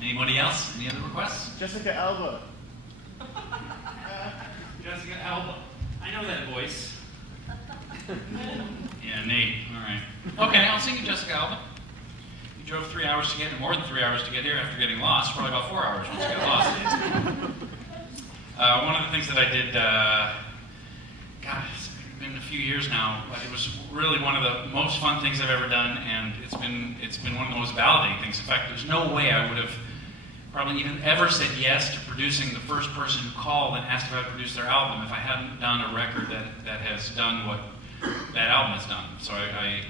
Anybody else? Any other requests? Jessica Alba. Jessica Alba. I know that voice. Yeah, Nate. All right. Okay, I'll sing you Jessica Alba. You drove 3 hours to get here, more than 3 hours to get here after getting lost. Probably about 4 hours once you got lost. One of the things that I did, God, it's been a few years now, but it was really one of the most fun things I've ever done, and it's been one of the most validating things. In fact, there's no way I would have probably even ever said yes to producing the first person who called and asked if I would produce their album if I hadn't done a record that has done what that album has done. So I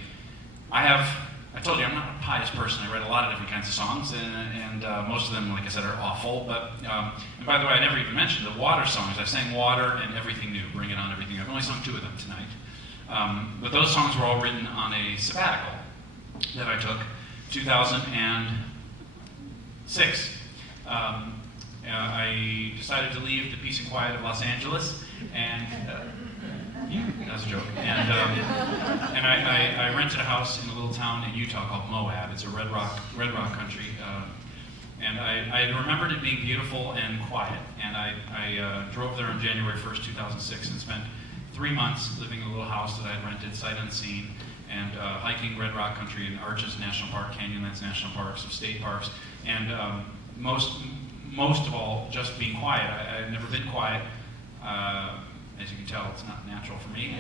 told you I'm not a pious person. I read a lot of different kinds of songs, and most of them, like I said, are awful. But and by the way, I never even mentioned the Water songs. I sang Water and Everything New, Bring It On, Everything New. I've only sung 2 of them tonight. But those songs were all written on a sabbatical that I took 2006. I decided to leave the peace and quiet of Los Angeles, and that was a joke. And I rented a house in a little town in Utah called Moab. It's a red rock country, and I remembered it being beautiful and quiet. And I drove there on January 1st, 2006, and spent 3 months living in a little house that I had rented, sight unseen, and hiking red rock country in Arches National Park, Canyonlands National Park, some state parks, and most of all, just being quiet. I've never been quiet. As you can tell, it's not natural for me.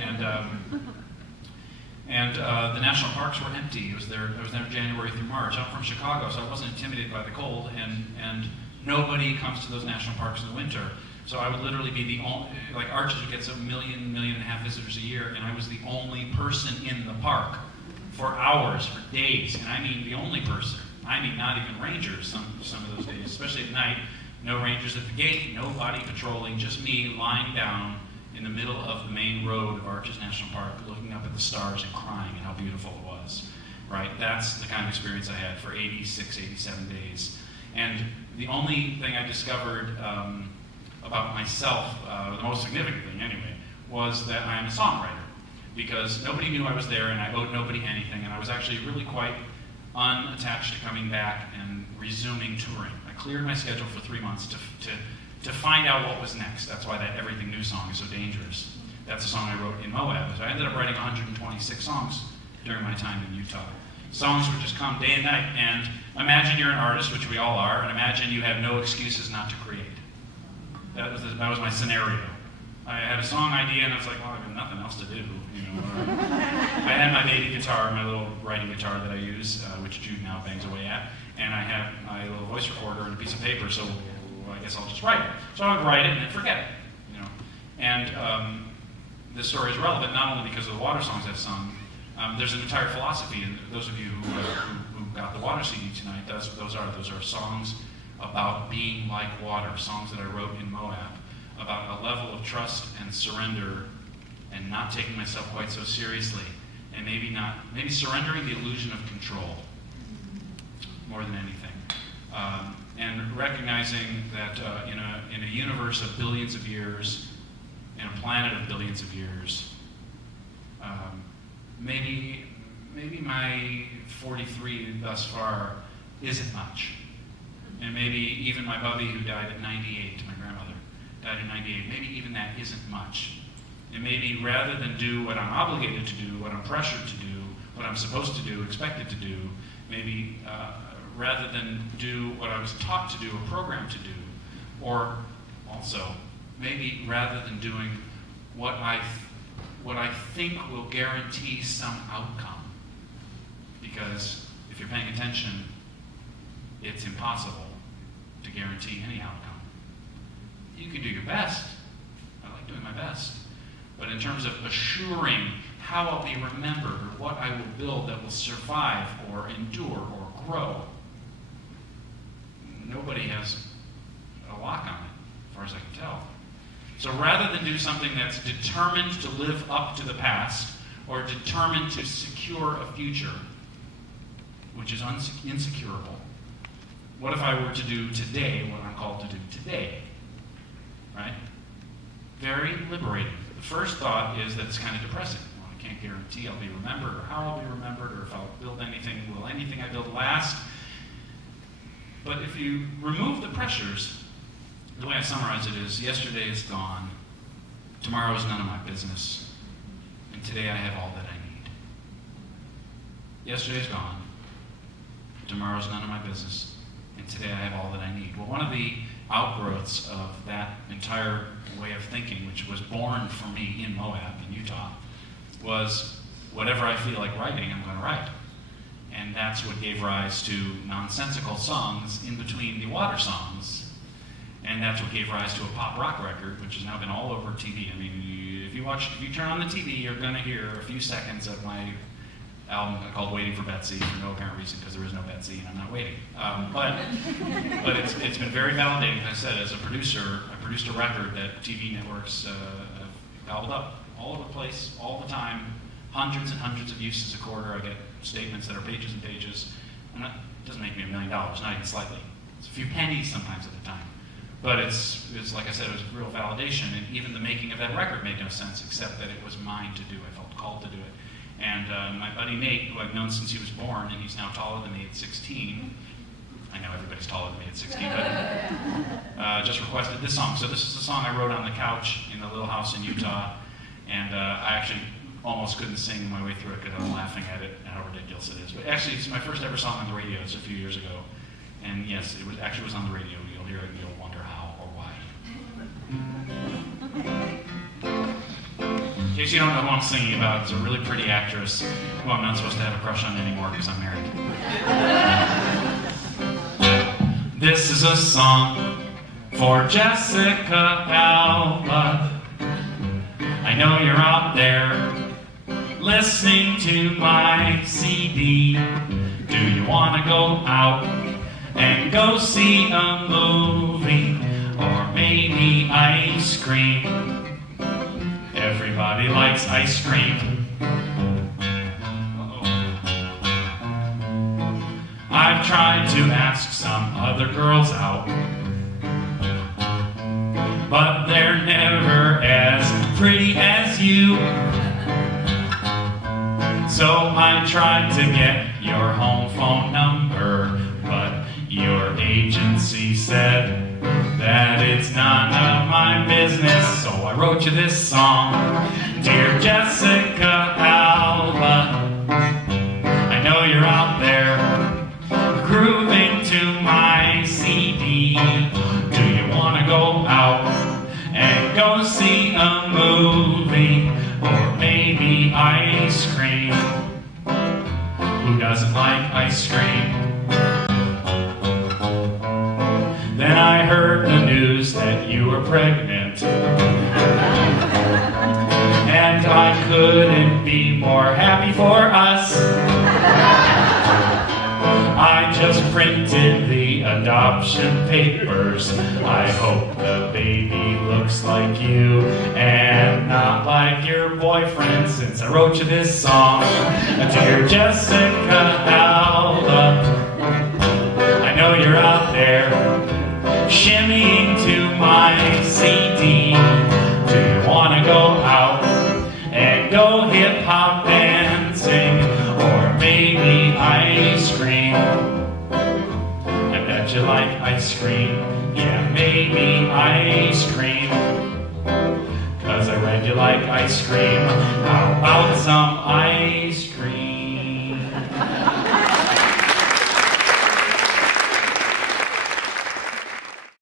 And the national parks were empty. I was there January through March. I'm from Chicago, so I wasn't intimidated by the cold. And nobody comes to those national parks in the winter. So I would literally be the only, like Arches gets 1.5 million visitors a year, and I was the only person in the park for hours, for days. And I mean the only person. I mean not even rangers some of those days, especially at night. No rangers at the gate, nobody patrolling, just me lying down in the middle of the main road of Arches National Park, looking up at the stars and crying at how beautiful it was, right? That's the kind of experience I had for 86, 87 days. And the only thing I discovered about myself, the most significant thing anyway, was that I am a songwriter. Because nobody knew I was there and I owed nobody anything, and I was actually really quite unattached to coming back and resuming touring. I cleared my schedule for 3 months to find out what was next. That's why that Everything New song is so dangerous. That's a song I wrote in Moab. So I ended up writing 126 songs during my time in Utah. Songs would just come day and night, and imagine you're an artist, which we all are, and imagine you have no excuses not to create. That was my scenario. I had a song idea, and I was like, well, I've got nothing else to do. I had my baby guitar, my little writing guitar that I use, which Jude now bangs away at, and I had my little voice recorder and a piece of paper, so I guess I'll just write it. So I would write it and then forget it, And this story is relevant not only because of the Water songs I've sung. There's an entire philosophy, and those of you who got the Water CD tonight, those are songs about being like water, songs that I wrote in Moab, about a level of trust and surrender and not taking myself quite so seriously, and maybe surrendering the illusion of control more than anything. And recognizing that in a universe of billions of years, in a planet of billions of years, maybe my 43 thus far isn't much. And maybe even my bubby who died at 98, my grandmother, died at 98, maybe even that isn't much. And maybe rather than do what I'm obligated to do, what I'm pressured to do, what I'm supposed to do, expected to do, maybe rather than do what I was taught to do or programmed to do, or also maybe rather than doing what I think will guarantee some outcome, because if you're paying attention, it's impossible to guarantee any outcome. You can do your best. I like doing my best. But in terms of assuring how I'll be remembered or what I will build that will survive or endure or grow, nobody has a lock on it, as far as I can tell. So rather than do something that's determined to live up to the past or determined to secure a future, which is insecurable, what if I were to do today what I'm called to do today? Right? Very liberating. The first thought is that it's kind of depressing. Well, I can't guarantee I'll be remembered or how I'll be remembered or if I'll build anything. Will anything I build last? But if you remove the pressures, the way I summarize it is, yesterday is gone, tomorrow is none of my business, and today I have all that I need. Yesterday's gone, tomorrow's none of my business, and today I have all that I need. Well, one of the outgrowths of that entire way of thinking, which was born for me in Moab, in Utah, was whatever I feel like writing, I'm going to write. And that's what gave rise to nonsensical songs in between the water songs. And that's what gave rise to a pop rock record, which has now been all over TV. I mean, if you turn on the TV, you're going to hear a few seconds of my album called Waiting for Betsy, for no apparent reason, because there is no Betsy and I'm not waiting. But it's been very validating. As I said, as a producer, I produced a record that TV networks have gobbled up all over the place, all the time, hundreds and hundreds of uses a quarter. I get statements that are pages and pages. It doesn't make me $1 million, not even slightly. It's a few pennies sometimes at the time. But it's like I said, it was real validation, and even the making of that record made no sense except that it was mine to do. I felt called to do it. And my buddy Nate, who I've known since he was born, and he's now taller than me at 16. I know everybody's taller than me at 16, but just requested this song. So this is a song I wrote on the couch in the little house in Utah, and I actually almost couldn't sing my way through it because I was laughing at it, how ridiculous it is. But actually, it's my first ever song on the radio. It's a few years ago. And yes, it was on the radio. You'll hear it and you'll wonder how or why. In case you don't know who I'm singing about, it's a really pretty actress who I'm not supposed to have a crush on anymore because I'm married. This is a song for Jessica Alba. I know you're out there listening to my CD. Do you want to go out and go see a movie, or maybe ice cream? Everybody likes ice cream. I've tried to ask some other girls out, but they're never as pretty as you. So I tried to get your home phone number, but your agency said that it's none of my business. So I wrote you this song. Dear Jessica Alba, I know you're out there grooving to my CD. Do you want to go out and go see a movie, or maybe ice cream? Who doesn't like ice cream? Then I heard the news that you were pregnant, and I couldn't be more happy for us. I just printed the adoption papers. I hope the baby looks like you and not like your boyfriend, since I wrote you this song. Dear Jessica Alba, I know you're out there shimmying to my CD. Do you want to go out and go hip-hop dancing, or maybe ice cream? I bet you like ice cream. Yeah, maybe ice cream, 'cause I read you like ice cream. How about some ice